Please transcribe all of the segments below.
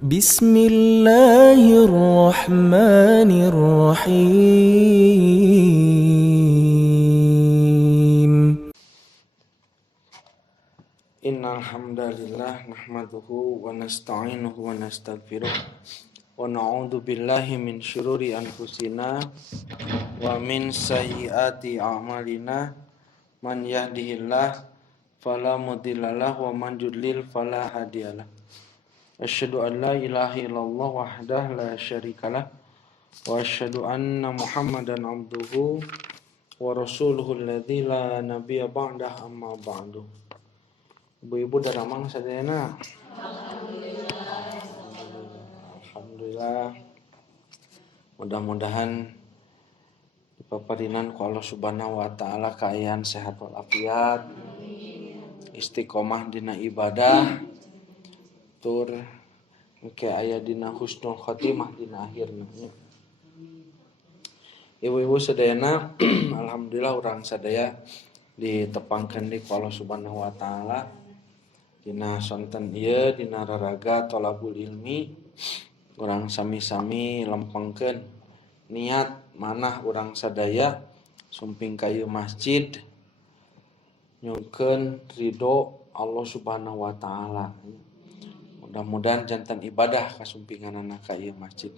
بسم الله الرحمن الرحيم إن الحمد لله نحمده ونستعينه ونستغفره ونعوذ بالله من شرور أنفسنا ومن سيئات أعمالنا من يهده الله فلا مضل له ومن يضلل فلا هادي له أشهد أن لا إله إلا الله وحده لا شريك له وأشهد أن محمدا عبده ورسوله الذي لا نبي بعده أما بعد. Ibu-ibu dan amang sadayana. Alhamdulillah. Mudah-mudahan dipaparinan ku Allah Subhanahu wa taala kaayaan sehat walafiat, istiqomah dina ibadah, tur engke aya dina husnul khotimah dina akhirna. Ibu-ibu sadayana, alhamdulillah urang sadaya ditepangkeun di ku Allah Subhanahu wa taala. Dina sonten ieu dina raraga thalabul ilmi urang sami-sami lempengkeun niat manah urang sadaya sumping ka ieu masjid nyukeun ridho Allah Subhanahu wa taala. Mudah-mudahan janten ibadah kasumpinganana ka ieu masjid.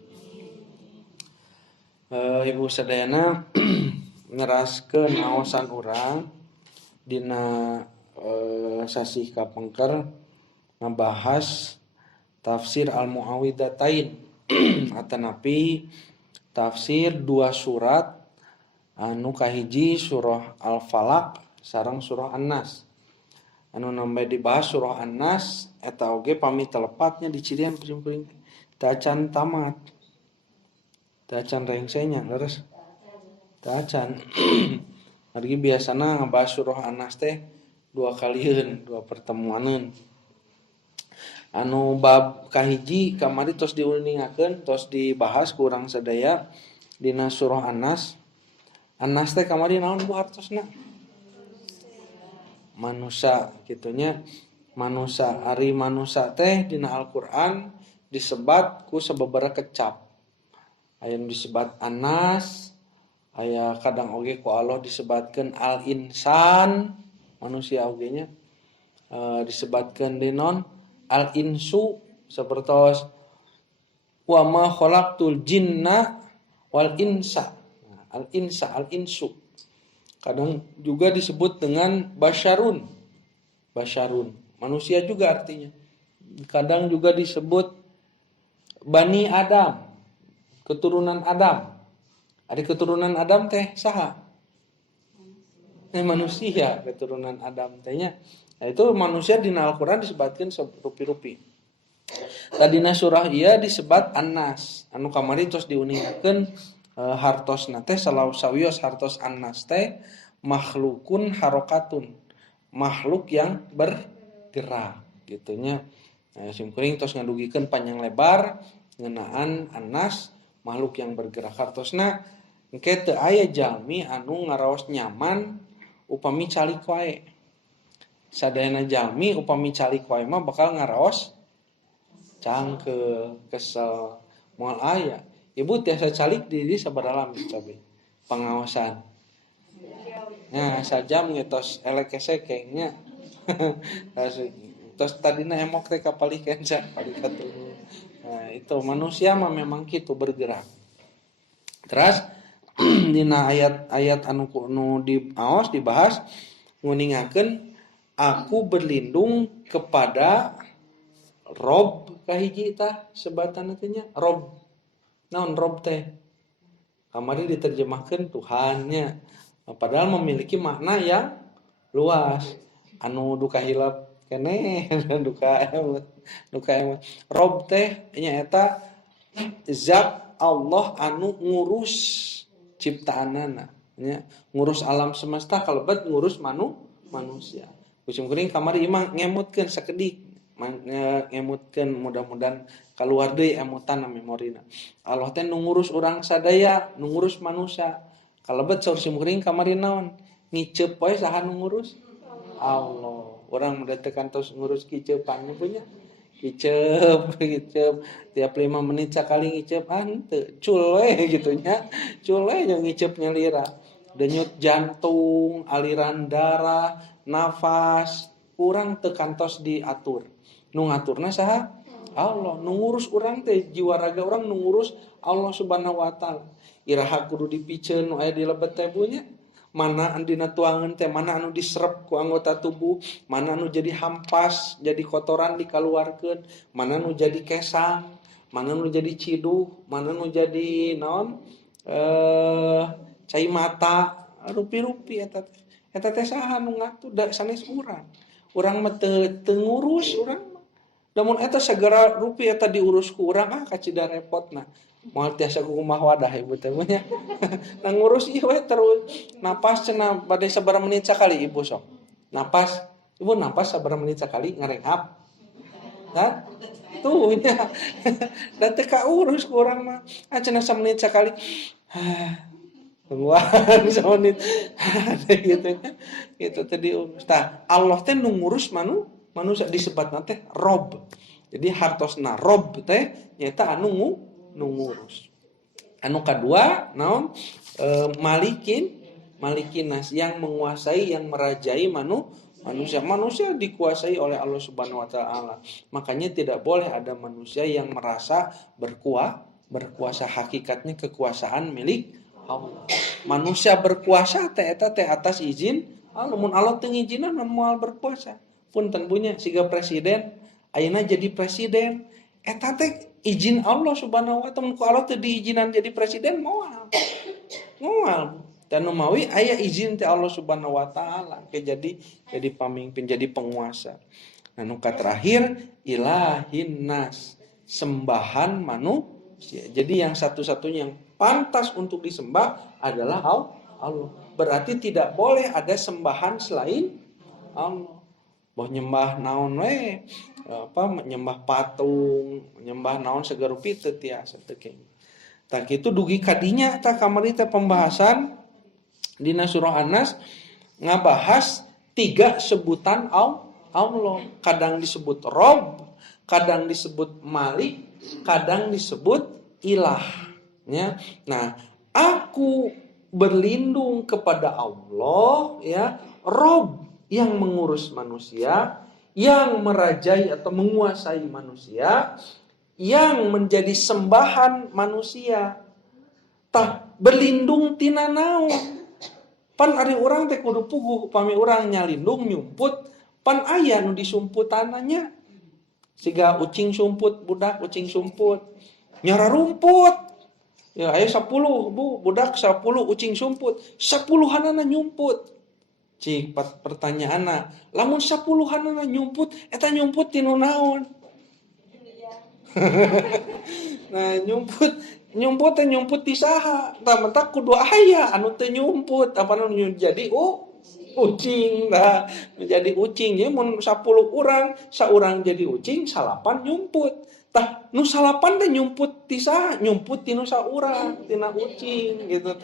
Ibu sadayana ngeraskeun aosan urang dina sasih kapengker ngebahas tafsir Al-Mu'awwidhatain atanapi tafsir dua surat anu kahiji surah Al-Falaq sareng surah An-Nas. Anu nambe dibahas surah An-Nas eta oge pami telepatnya dicirian kuring teu acan tamat. Teu acan rengsenya leres. Teu acan. Ari biasana ngebahas surah An-Nas teh dua kalieun, dua pertemuaneun. Anu bab kahiji kamari tos diuningakeun, tos dibahas ku urang sadaya dina surah An-Nas. An-Nas teh kamari naon Bu hartosna? Manusa kitunya. Manusa, ari manusa teh dina Al-Qur'an disebat ku sababaraha kecap. Aya nu disebat An-Nas, aya kadang oge ku Allah disebatkeun Al-Insan, manusia oge nya. Disebatkeun denon Al-Insu sapertos wa ma khalaqtul jinna wal insa. Al-insa, al-insu. Kadang juga disebut dengan basyarun. Basyarun, manusia juga artinya. Kadang juga disebut Bani Adam, keturunan Adam. Ada keturunan Adam teh saha? Manusia keturunan Adam tehnya. Nah, itu manusia dina Al-Qur'an disebutkeun rupi-rupi. Tadina surah ieu disebat An-Nas. Anu kamari tos diuningakeun hartosna teh sawios hartos An-Nas teh makhlukun harokatun. Makhluk yang bergerak gitunya. Simkuring tos ngadugikeun panjang lebar ngeunaan An-Nas makhluk yang bergerak hartosna engke teu aya jalmi anu ngaraos nyaman upami calik wae. Sadayana jalmi upami calik wae mah bakal ngaraos cangkeul, kesel, moal aya. Ibu tiasa calik di dieu sabaraha lami cabe pangaosan. Nah, sajam ge tos elek kesek nya. Tos tadina emok teh kapalikeun sa pali katuh. Nah, itu manusia mah memang kitu bergerak. Terus dina ayat-ayat anu diaos dibahas nguningakeun aku berlindung kepada Rob kahiji tah sebatanna teh nya Rob. Naon Rob teh? Kamari diterjemahkeun Tuhan nya. Padahal memiliki makna yang luas. Anu duka hilap keneh duka emot. Rob teh nya eta zat Allah anu ngurus ciptaanana nya, ngurus alam semesta kalebet ngurus manusia. Kucing kuring kamari imah ngemutkeun sakedik, ngemutkeun mudah-mudahan kaluar deui emutan na memorina. Allah teh nu ngurus urang sadaya, nu ngurus manusia. Kalebet saur sim kuring kamari naon? Ngiceup wae saha nu ngurus? Allah. Urang mendatangkan tos ngurus kiceupan punya. ngicep ngicep tiap 5 menit sekali ngicep henteu cul we gitu nya cul we jeung ngicepnya lira denyut jantung aliran darah nafas urang teu kantos diatur nu ngaturna saha Allah nu ngurus urang teh jiwa raga urang nu ngurus Allah Subhanahu wa taala iraha kudu dipikeun nu aya di lebet teh bunya mana andina tuangan teh mana anu diserep ku anggota tubuh mana anu jadi hampas jadi kotoran dikaluarkeun mana anu jadi kesang mana anu jadi ciduh mana anu jadi naon cai mata rupi-rupi eta teh saha nu ngatur da sanes urang mah teu ngurus urang lamun eta segera rupi eta diurus ku urang kacida repotna moal tiasa kumaha wadah ibu teh nya nah ngurus ieu we terus napas cenah bade sabaraha menit sakali ibu sok napas ibu napas sabaraha menit sakali ngarenghap ha tuh nya da teu kaurus ku urang mah cenah samenit sakali penguatan samenit gitu nya gitu teh diurus tah Allah teh nu ngurus manusia disebutna teh Rob jadi hartosna Rob teh nyaeta anu ngurus anu kadua naon malikinas yang menguasai yang merajai manusia dikuasai oleh Allah Subhanahu wa taala makanya tidak boleh ada manusia yang merasa berkuasa hakikatnya kekuasaan milik Allah manusia berkuasa teh eta teh atas izin Allah mun Allah teu ngijinan moal berkuasa punten punya siga presiden ayeuna jadi presiden eta teh izin Allah Subhanahu wa taala ku Allah teu diizinan jadi presiden moal dan umawi aya izin ti Allah Subhanahu wa taala ke jadi pamimpin jadi penguasa anu terakhir ilahin nas sembahan manusia jadi yang satu-satunya yang pantas untuk disembah adalah Allah berarti tidak boleh ada sembahan selain Allah boh nyembah naon we nyembah patung nyembah naon segarupi teu tiasa teu kieu tah kitu dugi kadinya tah kamari teh pembahasan dina surah An-Nas ngabahas 3 sebutan Allah kadang disebut Rob kadang disebut Malik kadang disebut Ilah ya nah aku berlindung kepada Allah ya Rob yang mengurus manusia yang merajai atau menguasai manusia yang menjadi sembahan manusia tah berlindung tina naon pan ari urang teh kudu puguh upami urang nyalindung nyumput pan aya nu disumputananya siga ucing sumput budak ucing sumput nyara rumput ya aya 10 bu budak 10 ucing sumput 10-anana nyumput cik pertanyaanna lamun 10-anana nyumput eta nyumput tinu naon nah nyumput ti saha tah mentak kudu aya anu teu nyumput apa nu jadi ucing nah menjadi ucing jadi mun 10 urang saurang jadi ucing 8 nyumput tah nu 8 teh nyumput ti saha nyumput ti nu saurang tina ucing gitu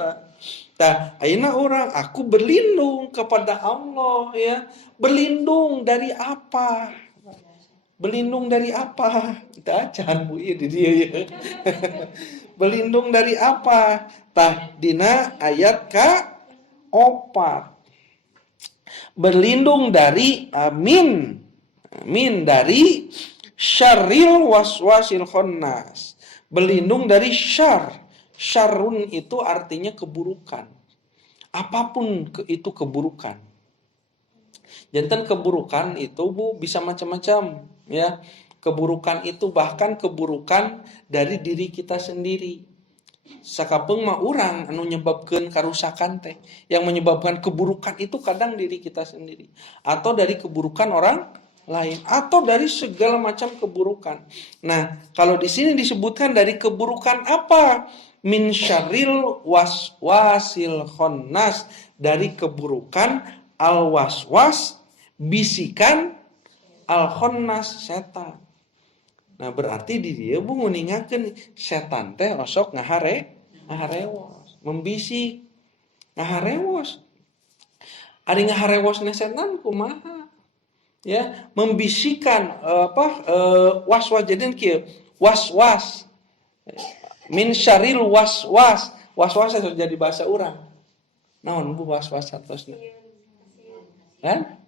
tah ayeuna urang aku berlindung kepada Allah ya berlindung dari apa tah can bu ieu di dieu ya berlindung dari apa tah dina ayat ka 4 berlindung dari min dari syarril waswasil khannas berlindung dari syarrun itu artinya keburukan apapun itu keburukan jantan keburukan itu bu bisa macam-macam ya keburukan itu bahkan keburukan dari diri kita sendiri sakapeung mah urang anu nyebabkeun karusakan teh yang menyebabkan keburukan itu kadang diri kita sendiri atau dari keburukan orang lain atau dari segala macam keburukan. Nah, kalau di sini disebutkan dari keburukan apa? Min syarril waswasil khannas dari keburukan al-waswas bisikan al-khannas setan. Nah, berarti di dia bu nguningakeun setan teh osok ngaharewos, membisik, ngaharewos. Ari ngaharewosna setan kumaha? ya, membisikkan was-was. Jadi kieu was-was min syaril was-was. Was-was sudah jadi bahasa urang. Naon bu was-was satosna? Kan?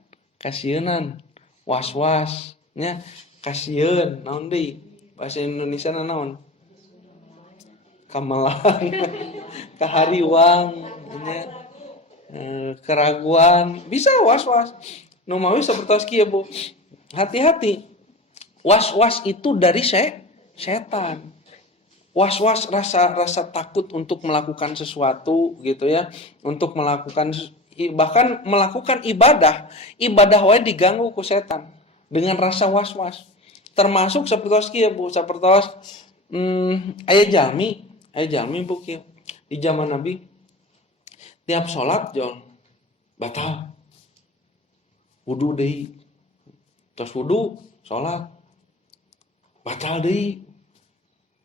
Kasieun was-was nya kasieun naon deui? Bahasa Indonesia naon? Kamalan, kahariwang, nya keraguan, bisa was-was. Nu mawi sapertos kieu Bu. Hati-hati. Was-was itu dari setan. Was-was rasa takut untuk melakukan sesuatu gitu ya, untuk melakukan bahkan melakukan ibadah wae diganggu ku setan dengan rasa was-was. Termasuk sapertos kieu Bu, sapertos aya jalmi Bu kieu. Di zaman Nabi tiap salat jol batal. Wudu deui. Tos wudu salat batal deui.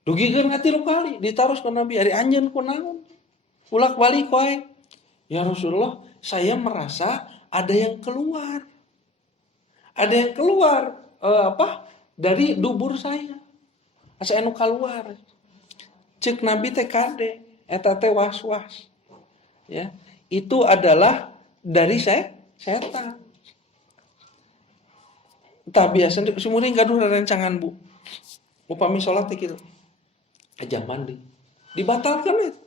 Dugikeun ka 3 kali ditaros ka Nabi ari anjeun kunaon? Ulak-balik wae. Ya Rasulullah, saya merasa ada yang keluar. Ada yang keluar dari dubur saya. Asa anu keluar. Ceuk Nabi teh kade eta teh was-was. Ya, itu adalah dari setan. Tah biasa sumuring gaduh rerencangan Bu. Upami salat teh kitu. Ajaman deui. Dibatalkan itu.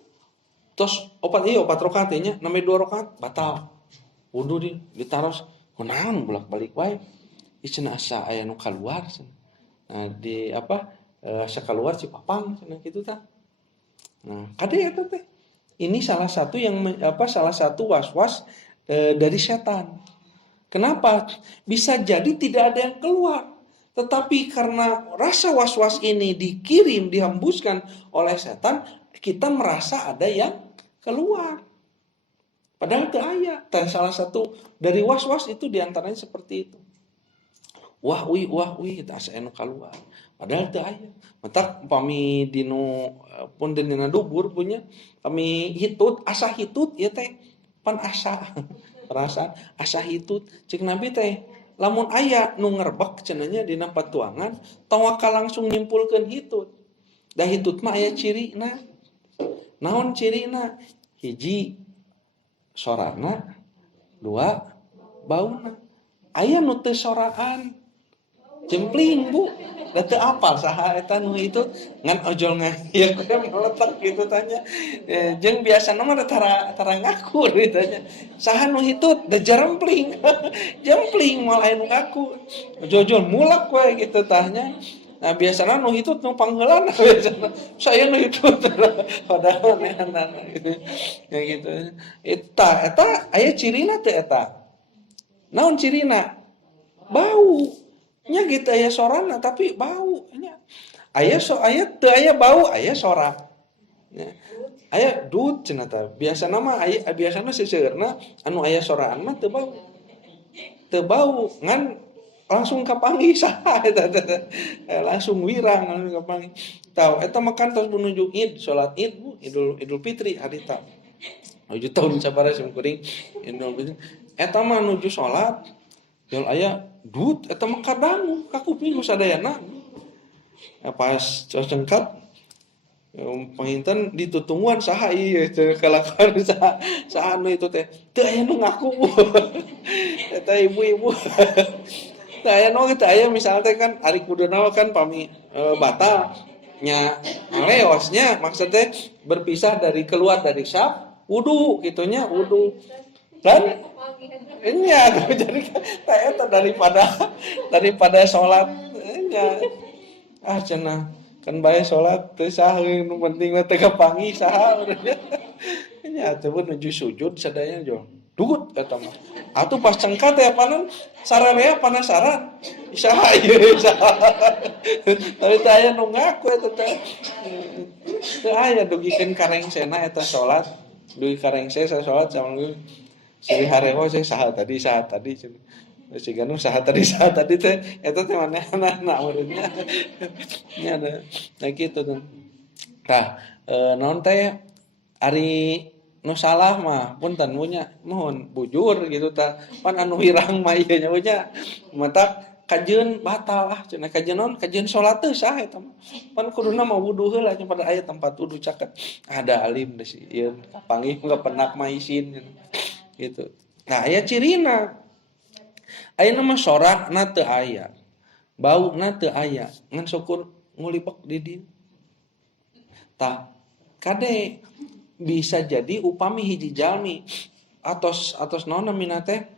Tos opat rakaat nya, namanya 2 rakaat batal. Wudu ditaros kunaon bolak-balik wae. Cenah asa aya nu kaluar cenah. Nah, asa kaluar cipapang cenah kitu tah. Nah, kade eta teh. Ini salah satu was-was dari setan. Kenapa? Bisa jadi tidak ada yang keluar. Tetapi karena rasa was-was ini dikirim, dihembuskan oleh setan, kita merasa ada yang keluar. Padahal itu aya. Salah satu dari was-was itu diantaranya seperti itu. Wah kita asa anu keluar. Padahal itu aya. Matak pami dinu pun dina dubur punya kami hitut asa hitut ieu teh pan asa. Perasaan asa hitut ceuk Nabi teh lamun aya nu ngerbek cenah nya dina patuangan tawakal langsung nyimpulkeun hitut. Da hitut mah aya cirina. Naon cirina? Hiji sorana, 2 bauna. Aya nu teu soraan. Jempling Bu, da teu apal saha eta nu itu ngan ojol ngahieu meletak gitu tanya. Jeung biasana mah tara ngaku ditanya. Saha nu hitut da jerempling. Jempling moal aya nu ngaku. Ojol mulak we gitu tanya. Nah biasana nu hitut nu pangheulana biasana. Saya nu hitut padahal neanana gitu. Ya gitu. Eta aya cirina teh eta. Naon cirina? Bau. Nya gitu aya sorana tapi bau nya. Aya teu aya bau, aya sora. Ya. Aya dut cenah tah. Biasana mah biasana seseueurna anu aya soraan mah teu bau. Teu bau ngan langsung kapanggih saha eta langsung wirang langsung kapanggih. Tah eta mah kan tos menuju Id, salat Id Bu, Idul Fitri hari tah. Nuju tahun sabaraha sim kuring Idul Fitri. Eta mah nuju salat jol aya dut eta mah kadangu ka kuping sadayana. Pas cengkat panginten ditutungguan saha ieu teh kalakuan saha anu itu teh teu aya nu ngaku eta ibu-ibu teu aya nu teh aya misalnya teh kan ari kuduna kan pami batal nya leosnya maksudnya berpisah dari keluar dari saf wudu gitunya wudu kan ini ya jadi eta daripada sholat nya cenah kan bae sholat teu saha nu penting mah teu kapanggih saha nya teu nuju sujud sadaya jo dugut eta mah atuh pas cengkat teh panon sararea panasaran saha ieu saha tapi teh aya nu ngaku eta teh teu aya dugikeun karengsena eta sholat dugi karengse salat sama si harewo saya saha tadi si ganu saha tadi teh eta teh manehna urutnya nya ada nah kitu tuh. Tah naon teh ari nu salah mah punten munya mohon bujur gitu tah pan anu wirang mah ieu nya nya mata kajeun batal cenah kajeun naon kajeun salat teh sah eta mah pan kuduna mah wudu heula nya pada aya tempat wudu caket ada alim da si ieu kapanggih enggak pernah mah isin gitu. Nah aya cirina ayeuna mah sorakna teu aya bauna teu aya ngan syukur ngulipek di dieu tah kade bisa jadi upami hiji jalmi atos naon namina teh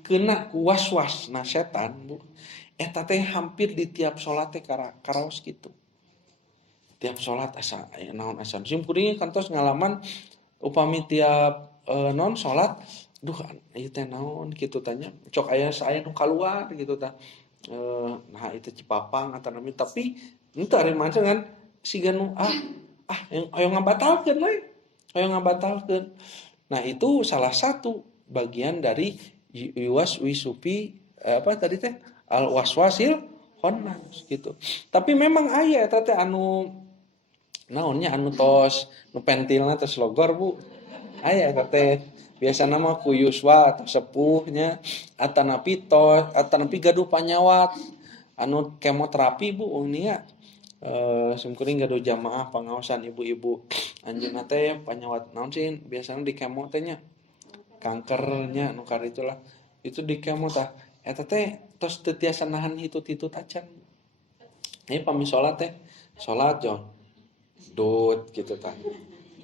kena was-was na setan Bu eta teh hampir di tiap salat teh karaos kitu tiap salat asa aya naon asa sim kuring kantos ngalaman upami tiap non salat duh ieu teh naon kitu tanya cok aya saya nu kaluar gitu tah nah itu cipapang atau nami tapi henteu ari macam kan siga nu ayo ngabatalkeun we ayo ngabatalkeun nah itu salah satu bagian dari yuwas wisupi apa tadi teh al waswasil khannas gitu tapi memang aya eta teh anu naonnya anu tos nu pentilna tos logor Bu aya eta teh biasana mah ku yuswa atau sepuhnya atanapi gaduh panyawat anu kemoterapi Bu nya sumkuring gaduh jamaah pangaosan ibu-ibu anjeunna teh panyawat naon sih biasana di kemo teh nya kankernya nu karitulah itu di kemo tah eta teh tos teu tiasa nahan hitut-hitut acan ieu pami salat teh salat jon dut gitu tah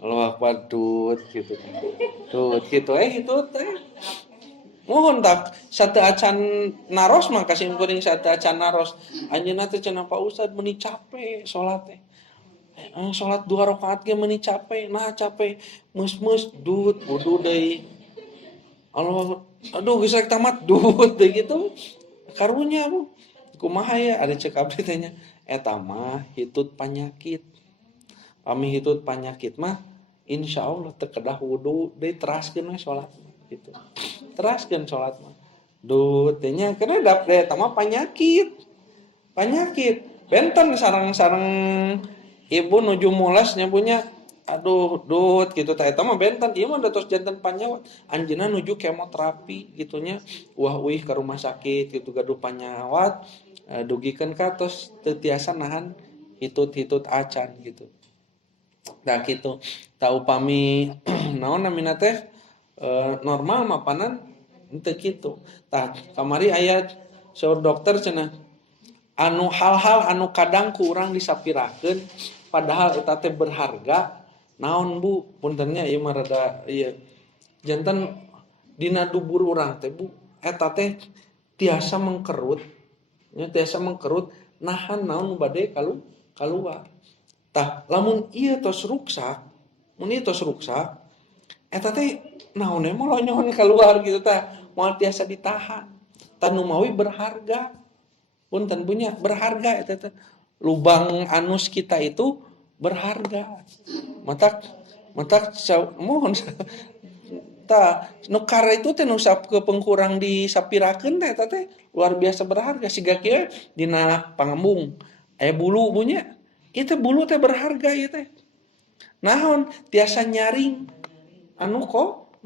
Allahu Akbar dut gitu tah dut gitu hitut teh mohon tak sate acan naros mah kasih kuring sate acan naros anjeunna teh cenah Pak Ustad meuni capek salat teh salat 2 rakaat ge meuni capek nah capek meus-meus dut wudu deui Allah aduh geus rek tamat dut deui gitu karunya Bu kumaha ya ada cek abdi teh nya eta mah hitut panyakit pami hitut panyakit mah insyaallah teu kedah wudu deui teraskeun we salat gitu teraskeun salat mah duh teh nya kana dap eta mah penyakit benten sareng-sareng ibu nuju mulas nya punya aduh dut gitu tah eta mah benten ieu mah tos janten panyawat anjeunna nuju kemoterapi gitunya wah uih ka rumah sakit gitu gaduh panyawat dugikeun ka tos teu tiasa nahan hitut-hitut acan gitu nah gitu tah upami naon namina teh normal mapanan henteu kitu tah kamari aya saur dokter cenah anu hal-hal anu kadang ku urang disapirakeun padahal eta teh berharga naon Bu puntennya ieu mah rada ieu janten dina dubur urang teh Bu eta teh tiasa mengkerut nya tiasa mengkerut nahan naon bade kaluar tah lamun ieu tos ruksak mun ieu tos ruksak eta teh naon mah lonyohan keluar gitu tah moal tiasa ditahan tah nu mawi berharga punten punya berharga eta teh lubang anus kita itu berharga matak mohon tah nu kara itu teh nu ke pengkurang disapirakeun teh eta teh luar biasa berharga siga kieu dina pangembung aya bulu bunya ieu teh bulu teh berharga ieu teh naon tiasa nyaring anu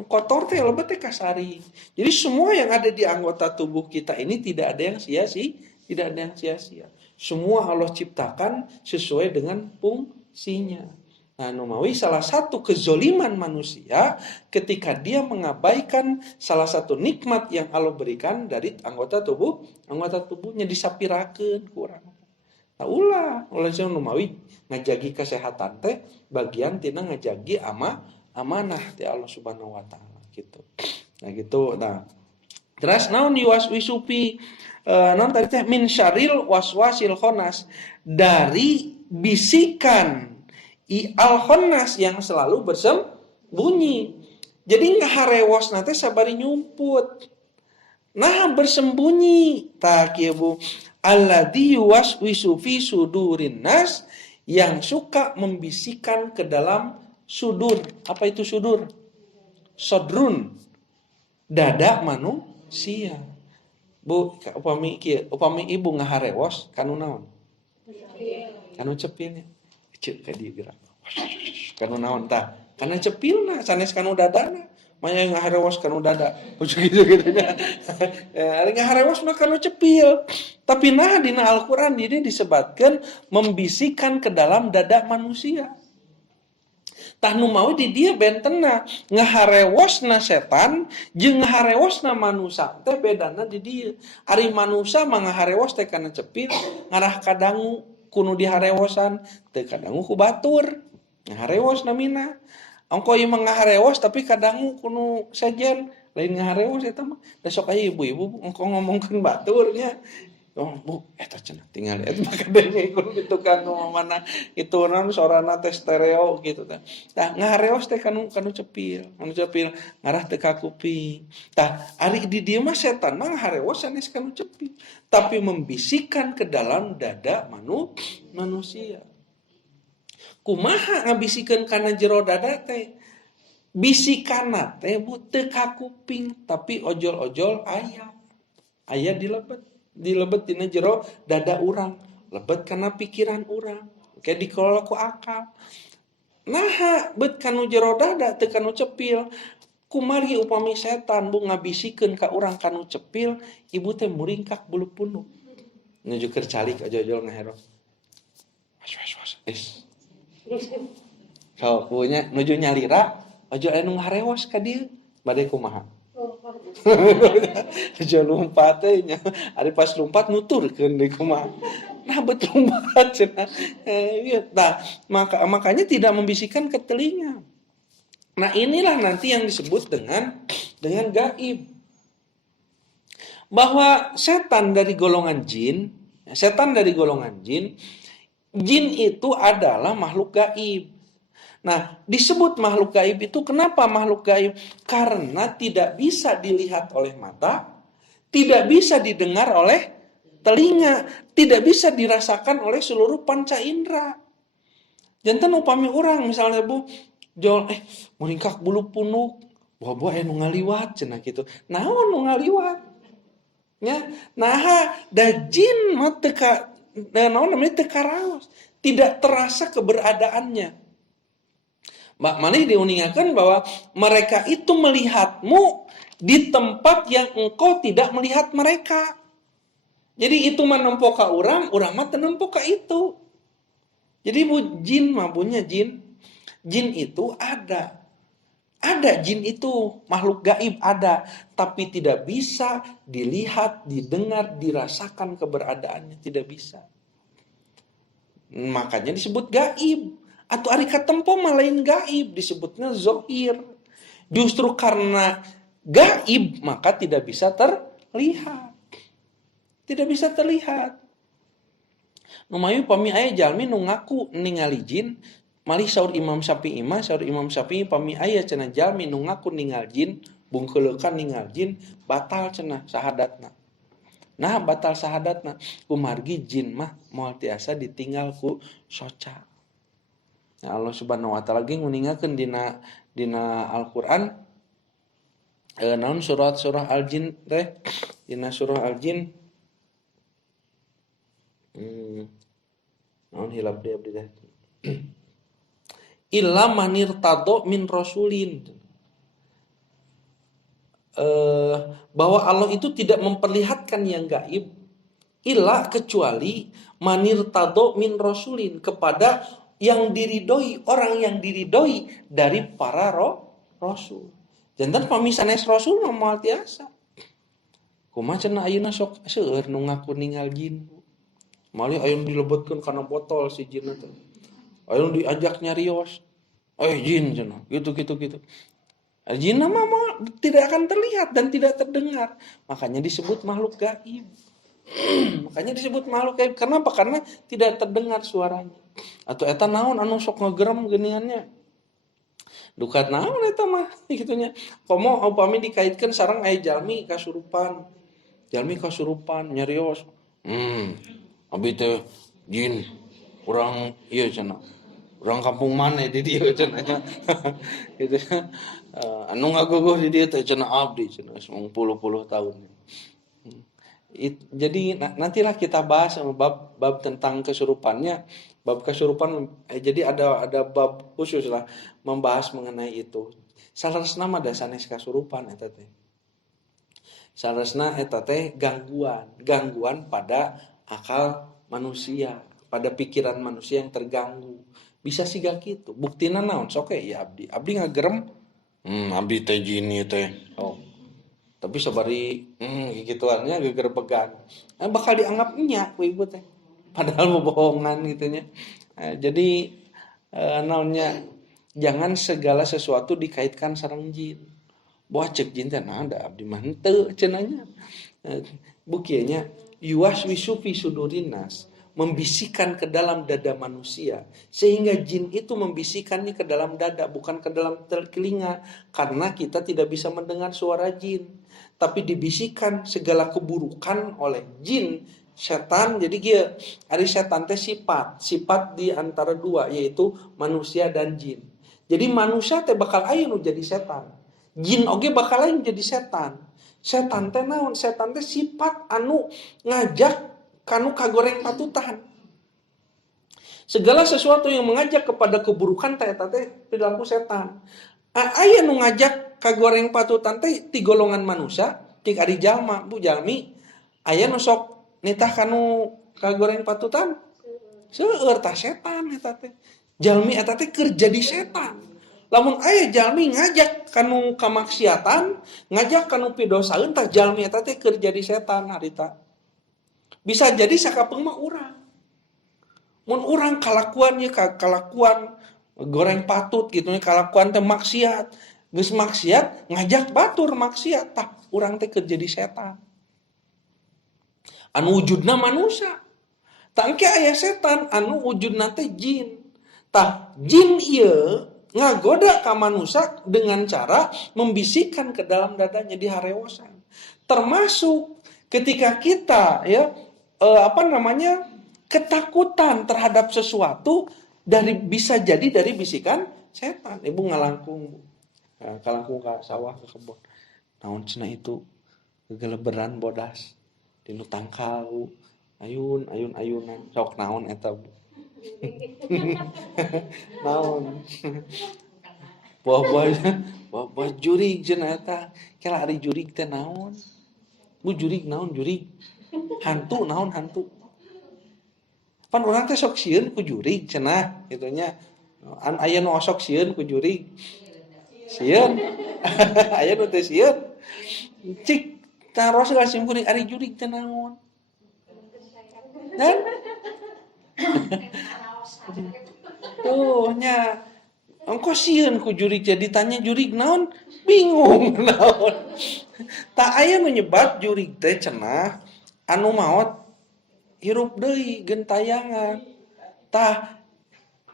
kotor teh loba teh kasari. Jadi semua yang ada di anggota tubuh kita ini tidak ada yang sia-sia. Semua Allah ciptakan sesuai dengan fungsinya. Nah, numawi salah satu kezoliman manusia ketika dia mengabaikan salah satu nikmat yang Allah berikan dari anggota tubuhnya disapirakeun kurang. Nah, ulah numawi ngajagi kesehatan teh bagian tina ngajagi amanah ti Allah Subhanahu wa taala gitu. Nah gitu. Nah. Terus naon wisupi naon tadi teh min syaril waswasil khannas dari bisikan al khannas yang selalu bersembunyi. Jadi ngaharewos teh sabari nyumput. Nah bersembunyi tah kieu Bu alladzi yuwaswisu fi sudurin nas yang suka membisikkan ke dalam sudur. Apa itu sudur? Sodrun. Dada manusia. Bu, upami ibu ngaharewos kanu naon? Kanu cepil. Ceuk ka dieu gerak. Kanu naon tah? Karena cepilna sanes kanu dadana. Maya ngaharewas kanu dada. Gitu nya. Ari ngaharewas mah kanu cepil. Tapi nah dina Al-Qur'an ini disebutkan membisikkan ke dalam dada manusia. Tah nu mau di dia bentena ngaharewosna setan jeung ngaharewosna manusia teh bedana di dia. Ari manusia mah ngaharewos teh kana cepil ngarah ka dangu kuno diharewosan teu ka dangu ku batur. Ngaharewos namina. Ongko ieu mah ngaharewos tapi ka dangu kuno sejen lain ngaharewos eta mah. Da sok aya ibu-ibu engko ngomongkeun baturnya. Oh bu, eta cenah tinggal eta mah kadenge ikut kitu kan mana itu naon sorana teh stereo gitu tah. Tah ngahareos teh kanu cepil, ngarah teh ka kuping. Tah ari di dieu mah setan mah ngahareos sanes kanu cepil, tapi membisikkan ke dalam dada manusia. Kumaha ngabisikeun kana jero dada teh? Bisikanna teh bu teu ka kuping, tapi ojol-ojol aya. Aya dilebet dina jero dada urang, lebet kana pikiran urang, kayak dikelola ku akal. Nah, bet kanu jero dada teu kanu cepil. Kumari upami setan bu ngabisikeun ka urang kanu cepil, ibu teh muringkak bulu punuk. Nuju keur calik ojol-ojol ngahero. Was. So, punya nuju nyalira, ojol anu ngarewas ka dieu, bade kumaha? Aja lompat teh nya. Ari pas lompat nuturkeun deui kumaha. Nah bet lompat cenah. Nah, makanya tidak membisikkan ke telinga. Nah, inilah nanti yang disebut dengan gaib. Bahwa setan dari golongan jin itu adalah makhluk gaib. Nah, disebut makhluk gaib itu kenapa makhluk gaib? Karena tidak bisa dilihat oleh mata, tidak bisa didengar oleh telinga, tidak bisa dirasakan oleh seluruh panca indera. Janten upami urang misalnya bu, jol muringkak bulu punuk, buah anu ngaliwat cenah kitu. Naon nu ngaliwat? Nya, nah da jin mah teu ka naon namanya teu karaos, tidak terasa keberadaannya. Maneh diuningakan bahwa mereka itu melihatmu di tempat yang engkau tidak melihat mereka. Jadi itu menempo ka urang mah tenempo ka itu. Jadi bu jin mah punya jin. Jin itu ada. Ada jin itu, makhluk gaib ada, tapi tidak bisa dilihat, didengar, dirasakan keberadaannya, tidak bisa. Makanya disebut gaib. Atau ari katempo mah lain gaib, disebutnya zohir. Justru karena gaib maka tidak bisa terlihat. Tidak bisa terlihat. Numayu pami aya jalmi nu ngaku ningali jin, malih saur Imam Syafi'i pami aya cenah jalmi nu ngaku ningal jin, bungkeuleukan ningal jin, batal cenah sahadatna. Nah, batal sahadatna kumargi jin mah moal tiasa ditinggal ku soca. Ya Allah Subhanahu wa taala ge nguningakeun dina Al-Qur'an naon surah Al-Jin teh dina surah Al-Jin naon hilap dia abdi teh illa manir tado min rasulin bahwa Allah itu tidak memperlihatkan yang gaib illa kecuali manir tado min rasulin kepada yang diridoi, orang yang diridoi dari para rasul. Jantan pamisanes rasul mah moal tiasa. Kumaha cenah ayeuna sok seueur nu ngaku ningal jin. Malih aya dilebetkeun kana botol si jinna teh. Aya diajak nyarios. Jin cenah, gitu. Jinna mah tidak akan terlihat dan tidak terdengar. Makanya disebut makhluk gaib. Kenapa? Karena tidak terdengar suaranya. Atau eta naon anu sok ngegerem geuningannya. Dukat naon eta mah gitunya. Komo upami dikaitkeun sareng aya jalmi kasurupan. Nyarios. Abi teh jin urang ieu cenah. Urang kampung maneh di dieu cenah. Gitu. Anu ngagogoh di dieu teh cenah abdi cenah 10 tahun. Jadi nantilah kita bahas bab tentang kesurupannya Bab kesurupan jadi ada bab khusus lah membahas mengenai itu. Salasna mah da sanes kasurupan eta teh. Salasna eta teh gangguan pada akal manusia, pada pikiran manusia yang terganggu. Bisa siga kitu. Buktina naon? Sok ya abdi. Abdi ngagerem. Abdi teh jini teh. Oh. Tapi sabari gituannya geger pegang. Bakal dianggap nya ku ibu teh. Padahal bohongan gitunya. Jadi naonnya jangan segala sesuatu dikaitkan sareng jin. Boh cek jin teh nah da abdi mah henteu cenanya. Bukieunya yuwaswisu fi sudurinas, membisikkan ke dalam dada manusia, sehingga jin itu membisikannya ke dalam dada, bukan ke dalam telinga, karena kita tidak bisa mendengar suara jin, tapi dibisikkan segala keburukan oleh jin, setan. Jadi dia ari setan teh sifat di antara dua, yaitu manusia dan jin. Jadi manusia teh bakal aya nu jadi setan, jin oge bakal aya jadi setan. Setan teh naon? Setan teh sifat anu ngajak kanu kagoreng patutan. Segala sesuatu yang mengajak kepada keburukan teh eta teh perilaku setan. Aya nu ngajak kagoreng patutan teh ti golongan manusia, cik ari jalma, Bu jalmi, aya nu sok nitah kanu kagoreng patutan. Seueur tah setan eta teh. Jalmi eta teh keur jadi setan. Lamun aya jalmi ngajak kanu kamaksiatan, ngajak kanu pidosaeun tah jalmi eta teh keur jadi setan harita. Bisa jadi sakapeung mah urang. Mun urang kalakuan ye kalakuan goreng patut gitu nya, kalakuan teh maksiat. Geus maksiat ngajak batur maksiat, tah urang teh keur jadi setan. Anu wujudna manusia. Tah engke aya setan anu wujudna teh jin. Tah jin ieu ngagoda ka manusia dengan cara membisikkan ke dalam dadanya di harewosan. Termasuk ketika kita ketakutan terhadap sesuatu bisa jadi dari bisikan setan. Ibu ngalangkung kalangkung ka sawah ke kebon. Naon cenah itu gegeleberan bodas dinu tangkal. Ayunan sok naon eta Bu. Naon buah jurig cenah eta. Kela ari jurig teh naon? Bu jurig naon jurig? Hantu naon hantu? Pan urang teh sok sieun ku jurig cenah gitunya. Aya nu osok sieun ku jurig. Sieun. Aya nu teh sieun. Cik taros simpulin ari jurig teh naon? Dan tuh nya engko sieun ku jurig jadi tanya jurig naon bingung naon. Tak aya menyebat jurig teh cenah anu maot hirup deui gentayangan. Tah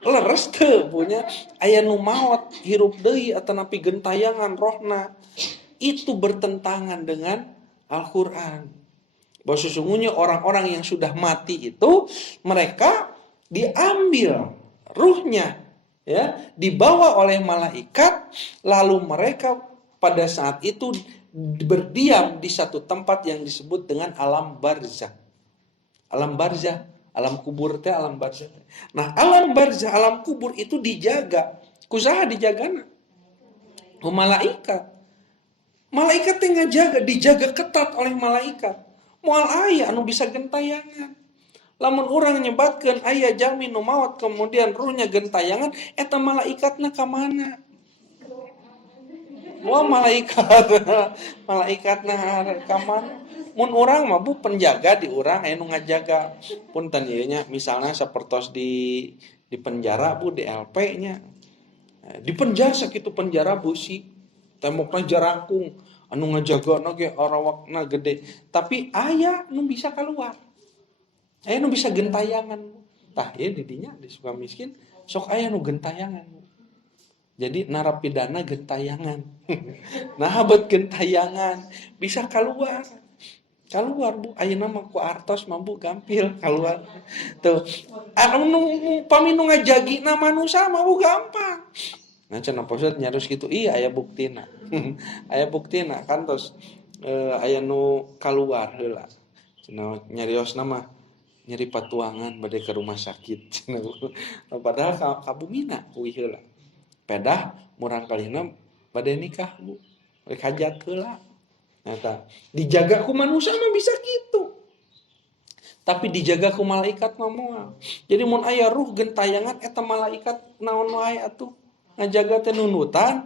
leres teu punya aya nu maot hirup deui atanapi gentayangan rohna. Itu bertentangan dengan Al-Qur'an. Bahwa sesungguhnya orang-orang yang sudah mati itu mereka diambil ruhnya, ya, dibawa oleh malaikat, lalu mereka pada saat itu berdiam di satu tempat yang disebut dengan alam barzah. Alam barzah, alam kubur teh alam barzah. Nah, alam barzah, alam kubur itu dijaga. Kusaha dijagana? Ku malaikat. Malaikat teh ngajaga, dijaga ketat oleh malaikat. Moal aya anu bisa gentayangan. Lamun urang nyebatkeun aya jalmi nu maot kemudian ruhnya gentayangan, eta malaikatna ka mana? Wah malaikatna ka mana? Mun urang mah Bu penjaga di urang aya nu ngajaga. Punten ieu nya misalna sapertos di penjara Bu di LP nya. Di penjara sakitu penjara busi. Tembokna jarangkung. Anu ngajagana ge arawakna gede, tapi aya nu bisa keluar. Aya nu bisa gentayangan. Tah ieu di dinya di Sukamiskin sok aya nu gentayangan. Jadi narapidana gentayangan. Nah, buat gentayangan bisa keluar. Keluar Bu, ayeuna mah ku artos mah Bu gampil keluar. Tuh. Anu pami nu ngajagina manusia mah Bu gampang. Nah cenah posat nyarus gitu, iya aya buktina. Aya buktina kan tos aya nu kaluar heula. Cenah nyariosna mah nyeri patuangan bade ke rumah sakit. Padahal kabumina euy heula. Pedah murang kalina bade nikah Bu. Rek hajat heula. Eta dijaga ku manusia mah bisa gitu. Tapi dijaga ku malaikat mah moal. Jadi mun aya ruh gentayangan eta malaikat naon wae atuh ngajaga teh nunutan.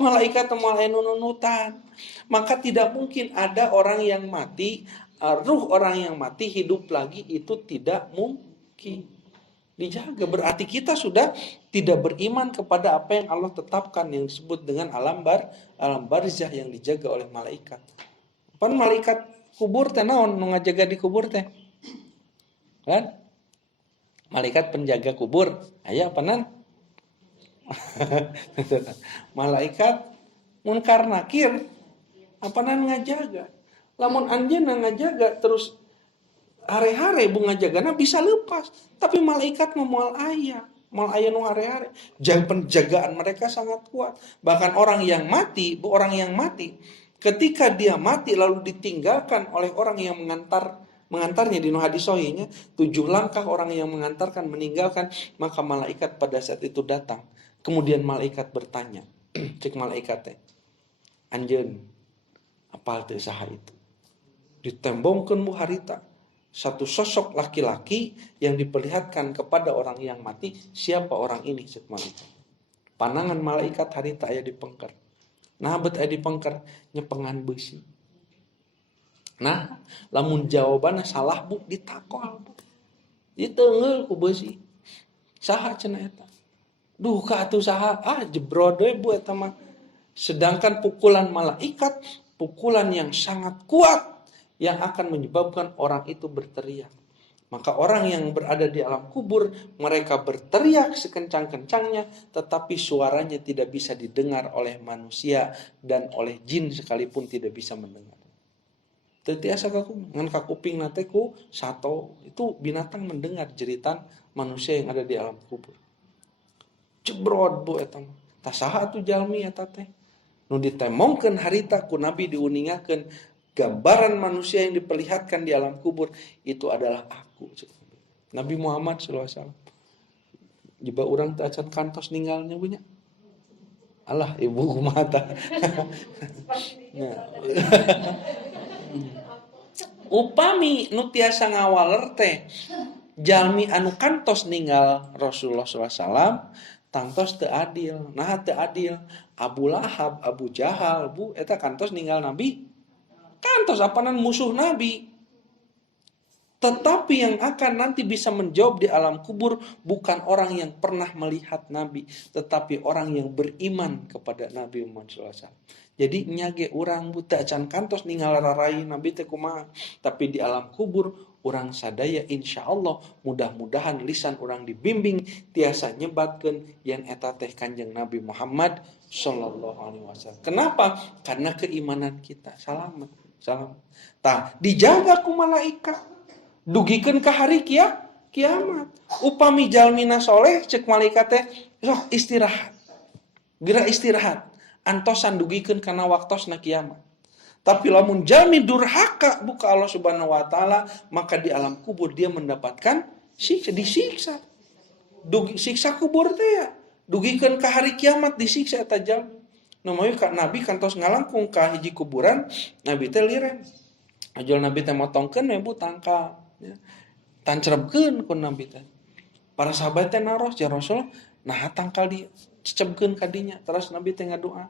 Malaikat teh moal aya nunutan. Maka tidak mungkin ada orang yang mati, ruh orang yang mati hidup lagi, itu tidak mungkin. Dijaga berarti kita sudah tidak beriman kepada apa yang Allah tetapkan yang disebut dengan alam barzah yang dijaga oleh malaikat. Pan malaikat kubur teh naon nu ngajaga di kubur teh? Kan? Malaikat penjaga kubur. Aya apanan? Malaikat munkar nakir apanan ngajaga. Lamun anjeunna ngajaga terus hare-hare bu ngajagana bisa lepas. Tapi malaikat moal aya nu hare-hare. Penjagaan mereka sangat kuat. Bahkan orang yang mati ketika dia mati lalu ditinggalkan oleh orang yang mengantarnya di hadis sahihnya 7 langkah orang yang mengantarkan meninggalkan, maka malaikat pada saat itu datang. Kemudian malaikat bertanya, cek malaikat teh, anjeun apal teu saha itu? Ditembongkeun bu harita satu sosok laki-laki yang diperlihatkan kepada orang yang mati. Siapa orang ini? Cek malaikat. Panangan malaikat harita aya dipengker. Nah bet aya dipengker nyepengan besi. Nah, lamun jawabannya salah bu ditakol bu. Diteungeul ku besi. Saha cenah eta? Duh ka atuh saha? Jebrod we bu eta mah. Sedangkan pukulan malaikat, pukulan yang sangat kuat yang akan menyebabkan orang itu berteriak. Maka orang yang berada di alam kubur, mereka berteriak sekencang-kencangnya, tetapi suaranya tidak bisa didengar oleh manusia dan oleh jin sekalipun tidak bisa mendengar. Tetiasa ngan kakuping nate ku sato, itu binatang mendengar jeritan manusia yang ada di alam kubur. Cebrod bu eta mah. Tah saha atuh jalmi eta teh? Nu ditemongkeun harita ku Nabi diuningakeun gambaran manusia yang diperlihatkan di alam kubur itu adalah aku. Nabi Muhammad SAW. Jiba urang teu acan kantos ninggalnya punya. Alah ibu kumata. Upami nu tiasa ngawaler teh jalmi anu kantos ninggal Rasulullah SAW kantos teu adil. Nah teu adil. Abu Lahab, Abu Jahal bu eta kantos ninggal Nabi. Kantos apanan musuh Nabi. Tetapi yang akan nanti bisa menjawab di alam kubur bukan orang yang pernah melihat Nabi, tetapi orang yang beriman kepada Nabi Muhammad SAW. Jadi nyage orang buta can kantos ninggal rarai Nabi teh kumaha. Tapi di alam kubur orang sadaya insya Allah mudah-mudahan lisan orang dibimbing tiasa nyebatkeun yen eta teh Kanjeng Nabi Muhammad sallallahu alaihi wasallam. Kenapa? Karena keimanan kita. Salam. Tah dijaga ku malaikat. Dugikeun ka hari kiamat. Upami jalmina soleh cek malaikat teh sok istirahat. Geura istirahat. Antosan dugikeun kana waktosna kiamat. Tapi lamun jalmi durhaka buka Allah Subhanahu wa taala, maka di alam kubur dia mendapatkan disiksa. Siksa kubur teh ya. Dugikeun ka hari kiamat disiksa eta jalmi. Namun Nabi kantos ngalangkung ka hiji kuburan, Nabi teh liren. Ajal Nabi teh motongkeun we bu tangkal. Ya. Tancrebkeun ku Nabi teh. Para sahabat teh naros ya Rasul, nah tangkal dicebkeun ka dinya. Terus Nabi teh ngadoa.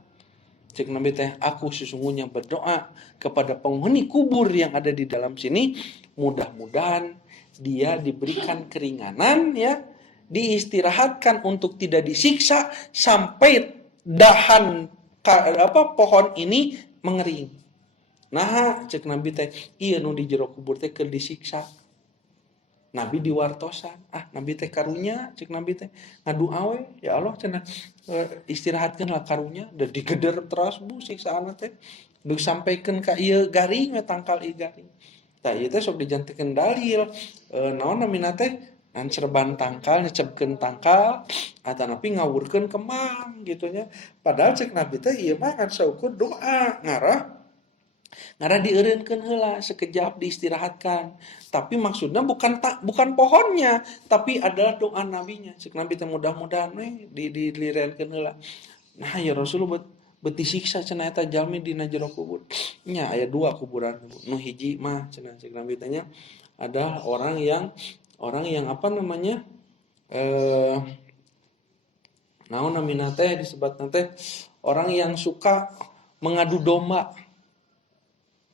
Cek Nabi teh, aku sesungguhnya berdoa kepada penghuni kubur yang ada di dalam sini, mudah-mudahan dia diberikan keringanan ya, diistirahatkan untuk tidak disiksa sampai dahan pohon ini mengering. Nah, cek Nabi teh, iya nu di jero kubur teh keur disiksa. Nabi diwartosan, Nabi teh karunya, cek Nabi teh ngadoa we, ya Allah cenah istirahatkeunlah karunya, da digeder terus bu siksaana teh. Deuk sampaikeun ka ieu garing we tangkal ieu garing. Tah ieu teh sok dijantekeun dalil, naon namina teh serban tangkal, nyecebkeun tangkal, atanapi ngawurkeun kemang gitu nya. Padahal cek Nabi teh ieu mah kan saukur doa ngarah Ngara dieureunkeun heula sekejap diistirahatkan. Tapi maksudnya bukan pohonnya, tapi adalah doa nabinya. Cek nabi teh mudah-mudahan dilireunkeun heula. Nah ya Rasulullah beuti siksa cenah eta jalmi dina jero kubur. Nya aya dua kuburan. Nu hiji mah cenah cek nabi tanya ada orang yang apa namanya? Naon namina teh disebutna teh orang yang suka mengadu domba.